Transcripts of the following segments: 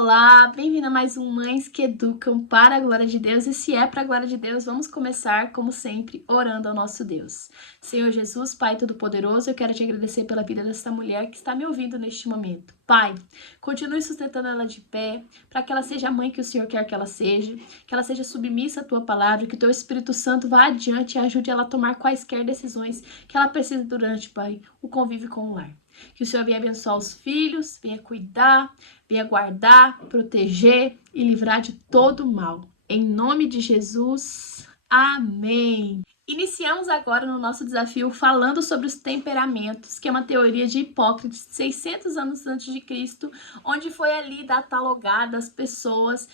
Olá, bem-vindo a mais um Mães que Educam para a Glória de Deus. E se é para a glória de Deus, vamos começar, como sempre, orando ao nosso Deus. Senhor Jesus, Pai Todo-Poderoso, eu quero te agradecer pela vida dessa mulher que está me ouvindo neste momento. Pai, continue sustentando ela de pé, para que ela seja a mãe que o Senhor quer que ela seja submissa à Tua palavra, que o Teu Espírito Santo vá adiante e ajude ela a tomar quaisquer decisões que ela precisa durante, Pai, o convívio com o lar. Que o Senhor venha abençoar os filhos, venha cuidar, venha guardar, proteger e livrar de todo mal. Em nome de Jesus, amém. Iniciamos agora no nosso desafio falando sobre os temperamentos, que é uma teoria de Hipócrates, 600 anos antes de Cristo, onde foi ali catalogada as pessoas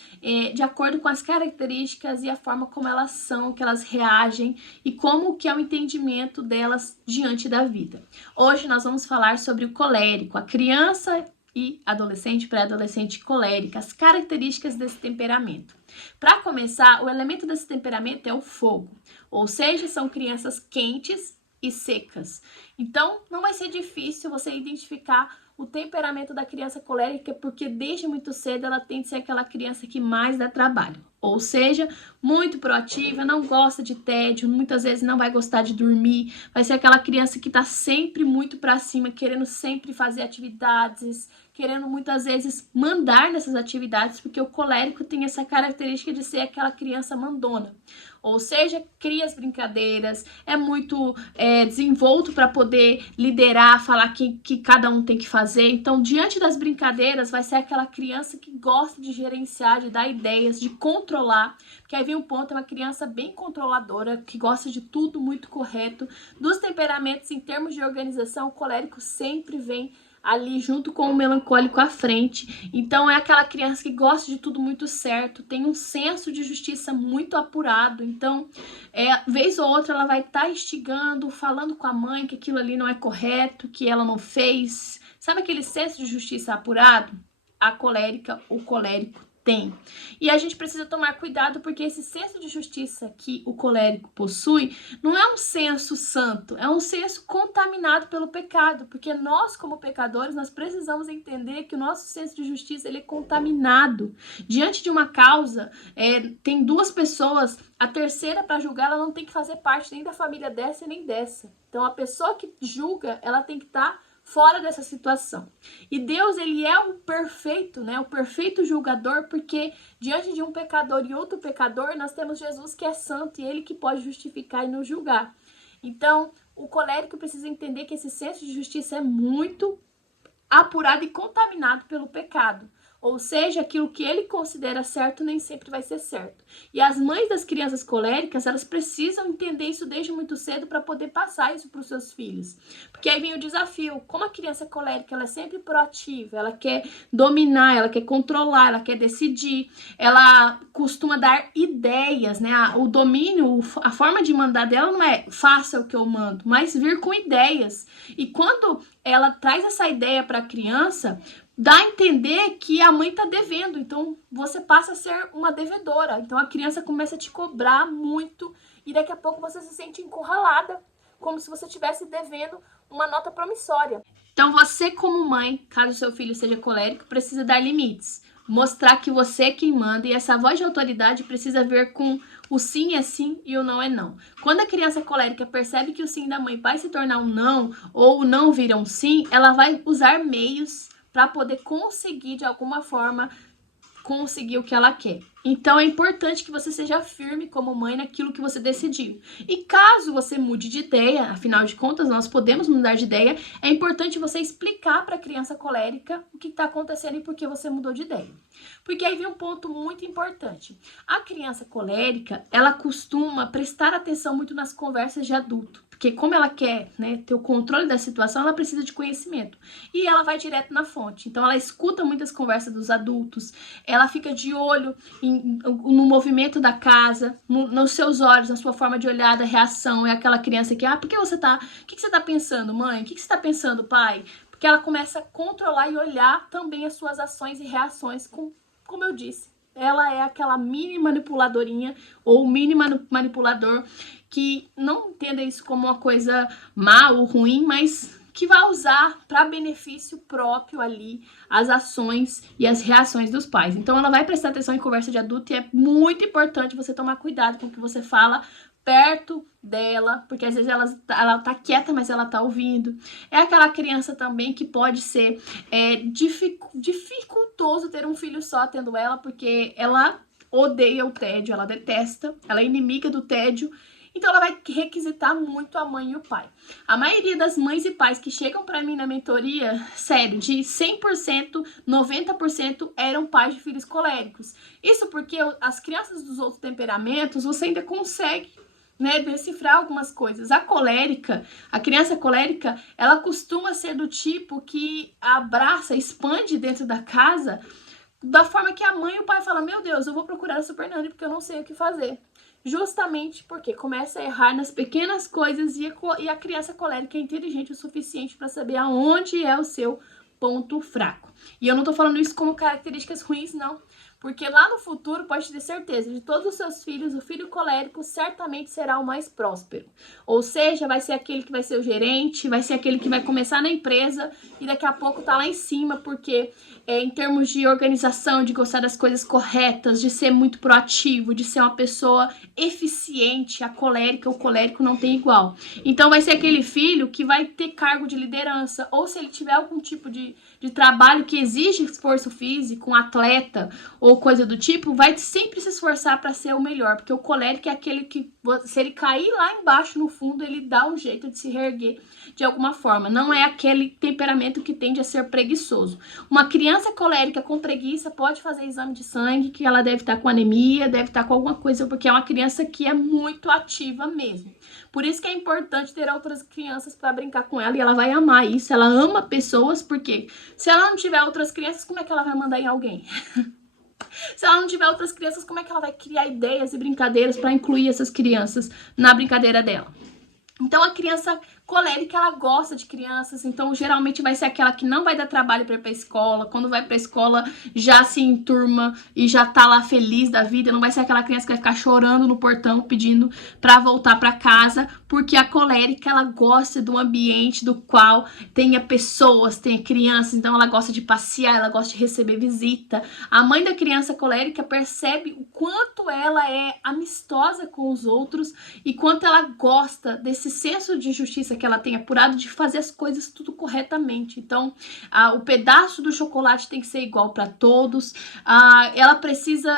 de acordo com as características e a forma como elas são, que elas reagem e como que é o entendimento delas diante da vida. Hoje nós vamos falar sobre o colérico, a criança e adolescente, pré-adolescente colérica, as características desse temperamento. Para começar, o elemento desse temperamento é o fogo, ou seja, são crianças quentes e secas. Então, não vai ser difícil você identificar o temperamento da criança colérica, porque desde muito cedo ela tende a ser aquela criança que mais dá trabalho. Ou seja, muito proativa, não gosta de tédio, muitas vezes não vai gostar de dormir, vai ser aquela criança que está sempre muito para cima, querendo sempre fazer atividades, querendo muitas vezes mandar nessas atividades, porque o colérico tem essa característica de ser aquela criança mandona. Ou seja, cria as brincadeiras, é muito desenvolto para poder liderar, falar que cada um tem que fazer. Então, diante das brincadeiras, vai ser aquela criança que gosta de gerenciar, de dar ideias, de controlar. Porque aí vem um ponto, é uma criança bem controladora, que gosta de tudo muito correto. Dos temperamentos, em termos de organização, o colérico sempre vem ali junto com o melancólico à frente. Então é aquela criança que gosta de tudo muito certo, tem um senso de justiça muito apurado. Então, vez ou outra ela vai estar instigando, falando com a mãe que aquilo ali não é correto, que ela não fez. Sabe aquele senso de justiça apurado? A colérica, o colérico tem. E a gente precisa tomar cuidado, porque esse senso de justiça que o colérico possui não é um senso santo, é um senso contaminado pelo pecado, porque nós, como pecadores, nós precisamos entender que o nosso senso de justiça ele é contaminado. Diante de uma causa, tem duas pessoas, a terceira para julgar, ela não tem que fazer parte nem da família dessa nem dessa. Então, a pessoa que julga, ela tem que estar fora dessa situação. E Deus, ele é o perfeito, né? O perfeito julgador, porque diante de um pecador e outro pecador, nós temos Jesus que é santo e ele que pode justificar e nos julgar. Então, o colérico precisa entender que esse senso de justiça é muito apurado e contaminado pelo pecado. Ou seja, aquilo que ele considera certo nem sempre vai ser certo. E as mães das crianças coléricas, elas precisam entender isso desde muito cedo para poder passar isso para os seus filhos. Porque aí vem o desafio. Como a criança colérica, ela é sempre proativa, ela quer dominar, ela quer controlar, ela quer decidir, ela costuma dar ideias, né? O domínio, a forma de mandar dela não é faça o que eu mando, mas vir com ideias. E quando ela traz essa ideia para a criança, dá a entender que a mãe tá devendo, então você passa a ser uma devedora. Então a criança começa a te cobrar muito e daqui a pouco você se sente encurralada, como se você estivesse devendo uma nota promissória. Então você, como mãe, caso seu filho seja colérico, precisa dar limites, mostrar que você é quem manda, e essa voz de autoridade precisa vir com o sim é sim e o não é não. Quando a criança colérica percebe que o sim da mãe vai se tornar um não, ou o não vira um sim, ela vai usar meios para poder conseguir, de alguma forma, conseguir o que ela quer. Então, é importante que você seja firme como mãe naquilo que você decidiu. E caso você mude de ideia, afinal de contas, nós podemos mudar de ideia, é importante você explicar para a criança colérica o que está acontecendo e por que você mudou de ideia. Porque aí vem um ponto muito importante. A criança colérica, ela costuma prestar atenção muito nas conversas de adulto. Porque como ela quer, né, ter o controle da situação, ela precisa de conhecimento. E ela vai direto na fonte. Então, ela escuta muitas conversas dos adultos, ela fica de olho no movimento da casa, nos seus olhos, na sua forma de olhar, da reação. É aquela criança que, por que você tá... O que você tá pensando, mãe? O que você tá pensando, pai? Porque ela começa a controlar e olhar também as suas ações e reações, como eu disse. Ela é aquela mini manipuladorinha ou mini manipulador que não entenda isso como uma coisa má ou ruim, mas que vai usar para benefício próprio ali as ações e as reações dos pais. Então ela vai prestar atenção em conversa de adulto e é muito importante você tomar cuidado com o que você fala perto dela, porque às vezes ela tá quieta, mas ela tá ouvindo. É aquela criança também que pode ser dificultoso ter um filho só tendo ela, porque ela odeia o tédio, ela detesta, ela é inimiga do tédio. Então ela vai requisitar muito a mãe e o pai. A maioria das mães e pais que chegam para mim na mentoria, sério, de 100%, 90% eram pais de filhos coléricos. Isso porque as crianças dos outros temperamentos, você ainda consegue, né, decifrar algumas coisas. A colérica, a criança colérica, ela costuma ser do tipo que abraça, expande dentro da casa, da forma que a mãe e o pai falam, meu Deus, eu vou procurar a Super Nanny porque eu não sei o que fazer. Justamente porque começa a errar nas pequenas coisas e a criança colérica é inteligente o suficiente para saber aonde é o seu ponto fraco. E eu não tô falando isso como características ruins, não. Porque lá no futuro, pode ter certeza, de todos os seus filhos, o filho colérico certamente será o mais próspero. Ou seja, vai ser aquele que vai ser o gerente, vai ser aquele que vai começar na empresa e daqui a pouco tá lá em cima, porque em termos de organização, de gostar das coisas corretas, de ser muito proativo, de ser uma pessoa eficiente, a colérica, o colérico não tem igual. Então vai ser aquele filho que vai ter cargo de liderança, ou se ele tiver algum tipo de trabalho que exige esforço físico, um atleta ou coisa do tipo, vai sempre se esforçar para ser o melhor, porque o colérico é aquele que, se ele cair lá embaixo no fundo, ele dá um jeito de se reerguer de alguma forma. Não é aquele temperamento que tende a ser preguiçoso. Uma criança colérica com preguiça pode fazer exame de sangue, que ela deve estar com anemia, deve estar com alguma coisa, porque é uma criança que é muito ativa mesmo. Por isso que é importante ter outras crianças para brincar com ela, e ela vai amar isso. Ela ama pessoas, porque se ela não tiver outras crianças, como é que ela vai mandar em alguém? Se ela não tiver outras crianças, como é que ela vai criar ideias e brincadeiras para incluir essas crianças na brincadeira dela? Então a criança colérica, ela gosta de crianças, então geralmente vai ser aquela que não vai dar trabalho para ir pra escola, quando vai pra escola já se enturma e já tá lá feliz da vida, não vai ser aquela criança que vai ficar chorando no portão pedindo para voltar para casa, porque a colérica, ela gosta do ambiente do qual tenha pessoas, tenha crianças, então ela gosta de passear, ela gosta de receber visita. A mãe da criança colérica percebe o quanto ela é amistosa com os outros e quanto ela gosta desse senso de justiça que ela tem apurado de fazer as coisas tudo corretamente. Então, o pedaço do chocolate tem que ser igual para todos. Ela precisa,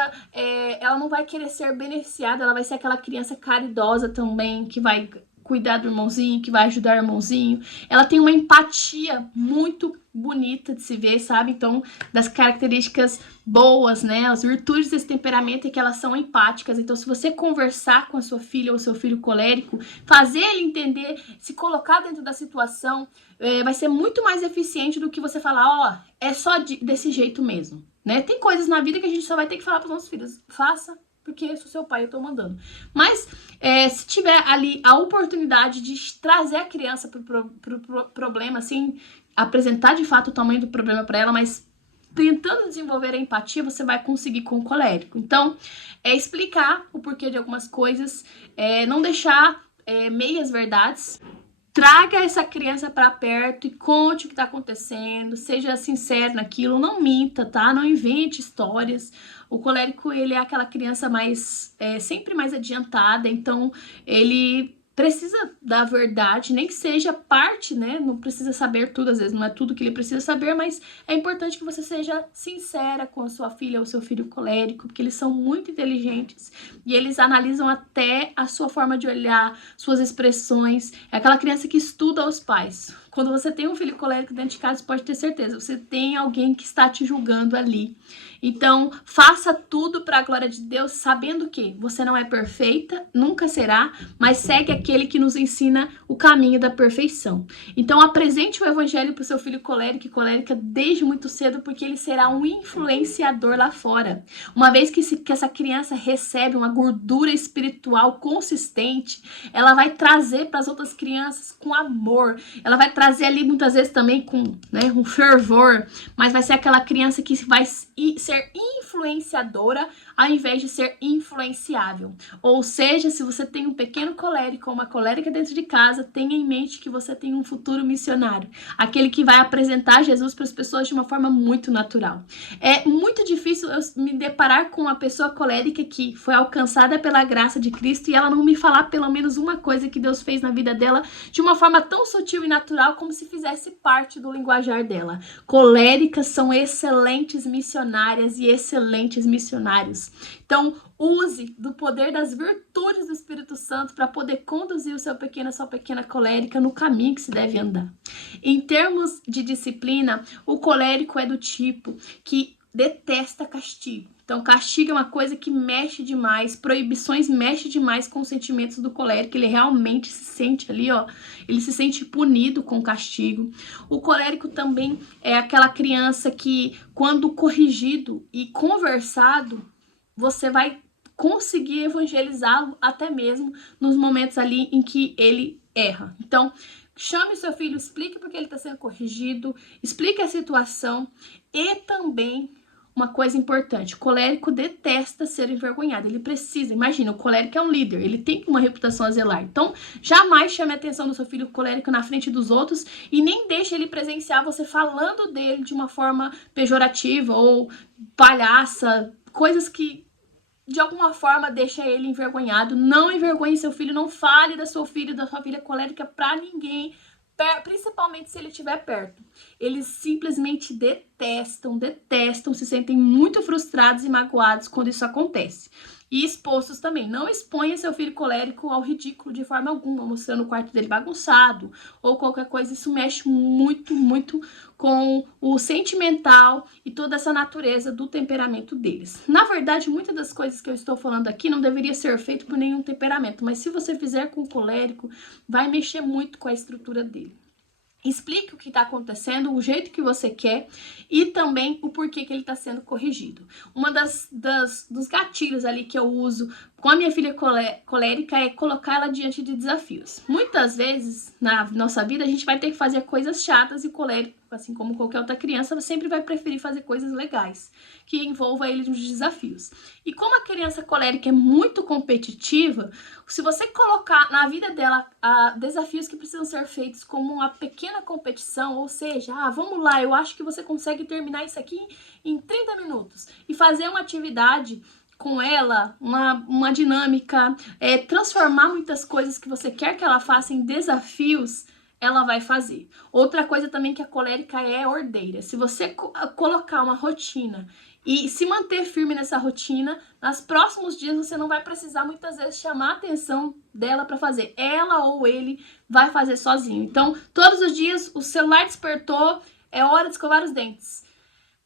ela não vai querer ser beneficiada, ela vai ser aquela criança caridosa também, que vai cuidar do irmãozinho, que vai ajudar o irmãozinho. Ela tem uma empatia muito bonita de se ver, sabe? Então, das características boas, né? As virtudes desse temperamento é que elas são empáticas. Então, se você conversar com a sua filha ou seu filho colérico, fazer ele entender, se colocar dentro da situação, vai ser muito mais eficiente do que você falar, é só desse jeito mesmo, né? Tem coisas na vida que a gente só vai ter que falar para os nossos filhos, faça, porque eu sou seu pai, eu tô mandando. Mas, se tiver ali a oportunidade de trazer a criança pro problema, assim, apresentar de fato o tamanho do problema para ela, mas tentando desenvolver a empatia, você vai conseguir com o colérico. Então, explicar o porquê de algumas coisas, não deixar meias verdades. Traga essa criança para perto e conte o que está acontecendo, seja sincero naquilo, não minta, tá? Não invente histórias. O colérico, ele é aquela criança sempre mais adiantada, então ele precisa da verdade, nem que seja parte, né? Não precisa saber tudo, às vezes não é tudo que ele precisa saber, mas é importante que você seja sincera com a sua filha ou seu filho colérico, porque eles são muito inteligentes e eles analisam até a sua forma de olhar, suas expressões. É aquela criança que estuda os pais. Quando você tem um filho colérico dentro de casa, pode ter certeza, você tem alguém que está te julgando ali. Então, faça tudo para a glória de Deus, sabendo que você não é perfeita, nunca será, mas segue aquele que nos ensina o caminho da perfeição. Então, apresente o evangelho para o seu filho colérico e colérica desde muito cedo, porque ele será um influenciador lá fora. Uma vez que essa criança recebe uma gordura espiritual consistente, ela vai trazer para as outras crianças com amor, ela vai trazer trazer ali muitas vezes também com, né, um fervor, mas vai ser aquela criança que vai ser influenciadora ao invés de ser influenciável. Ou seja, se você tem um pequeno colérico ou uma colérica dentro de casa, tenha em mente que você tem um futuro missionário, aquele que vai apresentar Jesus para as pessoas de uma forma muito natural. É muito difícil eu me deparar com uma pessoa colérica que foi alcançada pela graça de Cristo e ela não me falar pelo menos uma coisa que Deus fez na vida dela de uma forma tão sutil e natural como se fizesse parte do linguajar dela. Coléricas são excelentes missionárias e excelentes missionários. Então, use do poder das virtudes do Espírito Santo para poder conduzir o seu pequeno, a sua pequena colérica no caminho que se deve andar. Em termos de disciplina, o colérico é do tipo que detesta castigo. Então, castigo é uma coisa que mexe demais, proibições mexem demais com os sentimentos do colérico, ele realmente se sente ali, ó, ele se sente punido com castigo. O colérico também é aquela criança que, quando corrigido e conversado, você vai conseguir evangelizá-lo até mesmo nos momentos ali em que ele erra. Então, chame o seu filho, explique porque ele está sendo corrigido, explique a situação e também uma coisa importante, o colérico detesta ser envergonhado, ele precisa, imagina, o colérico é um líder, ele tem uma reputação a zelar, então jamais chame a atenção do seu filho colérico na frente dos outros e nem deixe ele presenciar você falando dele de uma forma pejorativa ou palhaça, coisas que de alguma forma deixa ele envergonhado. Não envergonhe seu filho, não fale da sua filha colérica pra ninguém, principalmente se ele estiver perto. Eles simplesmente detestam, se sentem muito frustrados e magoados quando isso acontece. E expostos também. Não exponha seu filho colérico ao ridículo de forma alguma, mostrando o quarto dele bagunçado ou qualquer coisa. Isso mexe muito, muito com o sentimental e toda essa natureza do temperamento deles. Na verdade, muitas das coisas que eu estou falando aqui não deveria ser feito por nenhum temperamento, mas se você fizer com o colérico, vai mexer muito com a estrutura dele. Explique o que está acontecendo, o jeito que você quer e também o porquê que ele está sendo corrigido. Uma dos gatilhos ali que eu uso com a minha filha colérica é colocar ela diante de desafios. Muitas vezes na nossa vida a gente vai ter que fazer coisas chatas e colérico, assim como qualquer outra criança, sempre vai preferir fazer coisas legais, que envolva ele nos desafios. E como a criança colérica é muito competitiva, se você colocar na vida dela desafios que precisam ser feitos como uma pequena competição, ou seja, vamos lá, eu acho que você consegue terminar isso aqui em 30 minutos e fazer uma atividade com ela, uma dinâmica, transformar muitas coisas que você quer que ela faça em desafios, ela vai fazer. Outra coisa também que a colérica é ordeira. Se você colocar uma rotina e se manter firme nessa rotina, nos próximos dias você não vai precisar muitas vezes chamar a atenção dela para fazer. Ela ou ele vai fazer sozinho. Então, todos os dias o celular despertou, é hora de escovar os dentes.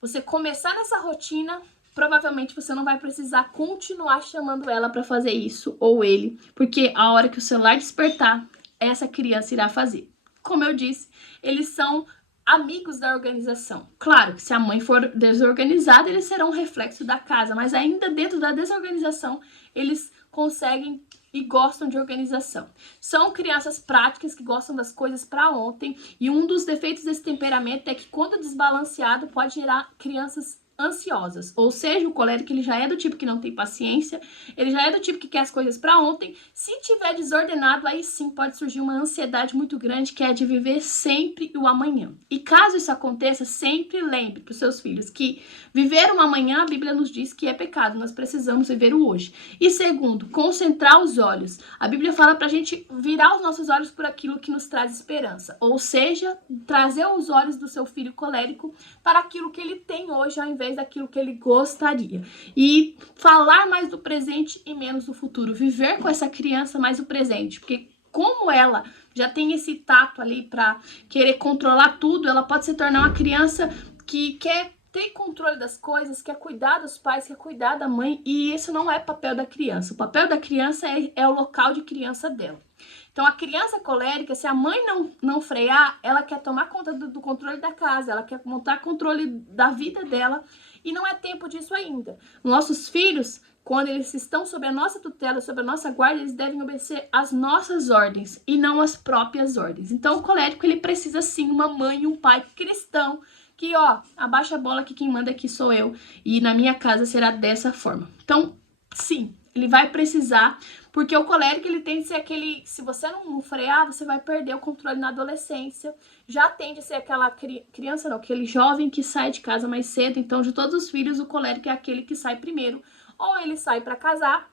Você começar nessa rotina, provavelmente você não vai precisar continuar chamando ela para fazer isso ou ele, porque a hora que o celular despertar, essa criança irá fazer. Como eu disse, eles são amigos da organização. Claro que se a mãe for desorganizada, eles serão um reflexo da casa, mas ainda dentro da desorganização, eles conseguem e gostam de organização. São crianças práticas que gostam das coisas para ontem, e um dos defeitos desse temperamento é que quando desbalanceado pode gerar crianças ansiosas, ou seja, o colérico ele já é do tipo que não tem paciência, ele já é do tipo que quer as coisas para ontem. Se tiver desordenado, aí sim pode surgir uma ansiedade muito grande, que é de viver sempre o amanhã. E caso isso aconteça, sempre lembre para os seus filhos que viver um amanhã, a Bíblia nos diz que é pecado, nós precisamos viver o hoje. E segundo, concentrar os olhos. A Bíblia fala para a gente virar os nossos olhos por aquilo que nos traz esperança, ou seja, trazer os olhos do seu filho colérico para aquilo que ele tem hoje, ao invés daquilo que ele gostaria. E falar mais do presente e menos do futuro. Viver com essa criança mais o presente. Porque como ela já tem esse tato ali para querer controlar tudo, ela pode se tornar uma criança que quer ter controle das coisas, quer cuidar dos pais, quer cuidar da mãe. E isso não é papel da criança. O papel da criança é o local de criança dela. Então, a criança colérica, se a mãe não frear, ela quer tomar conta do controle da casa, ela quer montar controle da vida dela, e não é tempo disso ainda. Nossos filhos quando eles estão sob a nossa tutela, sob a nossa guarda, eles devem obedecer às nossas ordens e não às próprias ordens. Então, o colérico, ele precisa sim uma mãe e um pai cristão que, abaixa a bola que quem manda aqui sou eu e na minha casa será dessa forma. Então, sim, ele vai precisar, porque o colérico, ele tende a ser aquele, se você não frear, você vai perder o controle na adolescência. Já tende a ser aquela criança, não, aquele jovem que sai de casa mais cedo. Então, de todos os filhos, o colérico é aquele que sai primeiro. Ou ele sai para casar,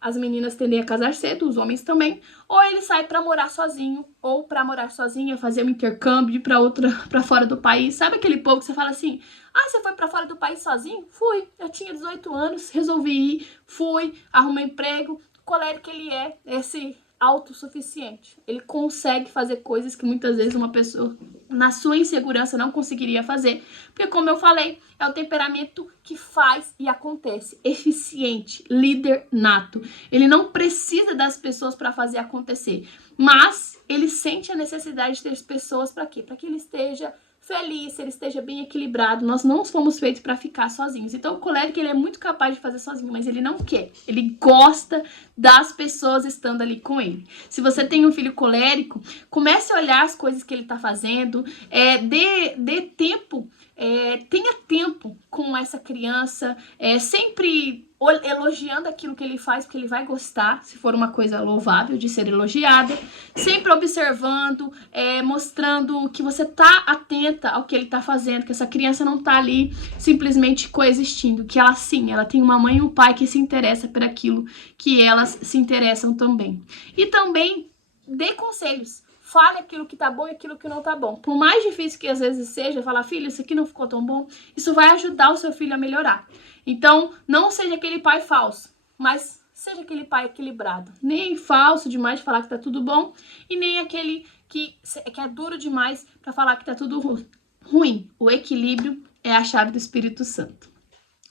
as meninas tendem a casar cedo, os homens também, ou ele sai para morar sozinho, ou para morar sozinha, fazer um intercâmbio para fora do país. Sabe aquele povo que você fala assim: "Ah, você foi para fora do país sozinho?" Fui, eu tinha 18 anos, resolvi ir, fui, arrumei emprego. O colérico, ele é esse autossuficiente. Ele consegue fazer coisas que muitas vezes uma pessoa, na sua insegurança, não conseguiria fazer. Porque, como eu falei, é o temperamento que faz e acontece. Eficiente, líder nato. Ele não precisa das pessoas para fazer acontecer, mas ele sente a necessidade de ter pessoas para quê? Para que ele esteja feliz, ele esteja bem equilibrado. Nós não fomos feitos para ficar sozinhos. Então, o colérico, ele é muito capaz de fazer sozinho, mas ele não quer. Ele gosta das pessoas estando ali com ele. Se você tem um filho colérico, comece a olhar as coisas que ele está fazendo, dê tempo, tenha tempo com essa criança, sempre elogiando aquilo que ele faz, porque ele vai gostar, se for uma coisa louvável de ser elogiada, sempre observando, mostrando que você tá atenta ao que ele tá fazendo, que essa criança não tá ali simplesmente coexistindo, que ela sim, ela tem uma mãe e um pai que se interessa por aquilo que elas se interessam também. E também dê conselhos. Fale aquilo que tá bom e aquilo que não tá bom. Por mais difícil que às vezes seja, falar: "Filho, isso aqui não ficou tão bom", isso vai ajudar o seu filho a melhorar. Então, não seja aquele pai falso, mas seja aquele pai equilibrado. Nem falso demais de falar que tá tudo bom, e nem aquele que é duro demais para falar que tá tudo ruim. O equilíbrio é a chave do Espírito Santo.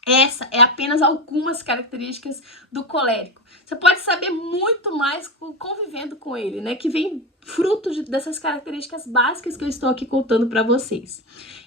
Essa é apenas algumas características do colérico. Você pode saber muito mais convivendo com ele, né? Que vem fruto dessas características básicas que eu estou aqui contando para vocês.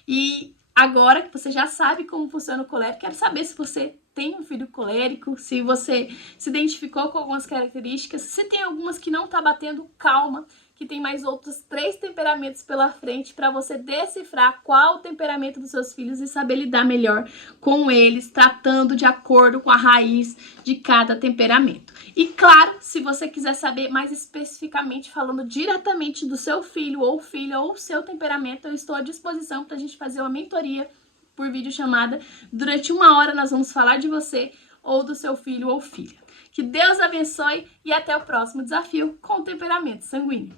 E agora que você já sabe como funciona o colérico, quero saber se você tem um filho colérico, se você se identificou com algumas características, se tem algumas que não tá batendo, calma, que tem mais outros 3 temperamentos pela frente para você decifrar qual o temperamento dos seus filhos e saber lidar melhor com eles, tratando de acordo com a raiz de cada temperamento. E claro, se você quiser saber mais especificamente, falando diretamente do seu filho ou filha ou seu temperamento, eu estou à disposição para a gente fazer uma mentoria por videochamada. Durante 1 hora nós vamos falar de você ou do seu filho ou filha. Que Deus abençoe e até o próximo desafio com o temperamento sanguíneo.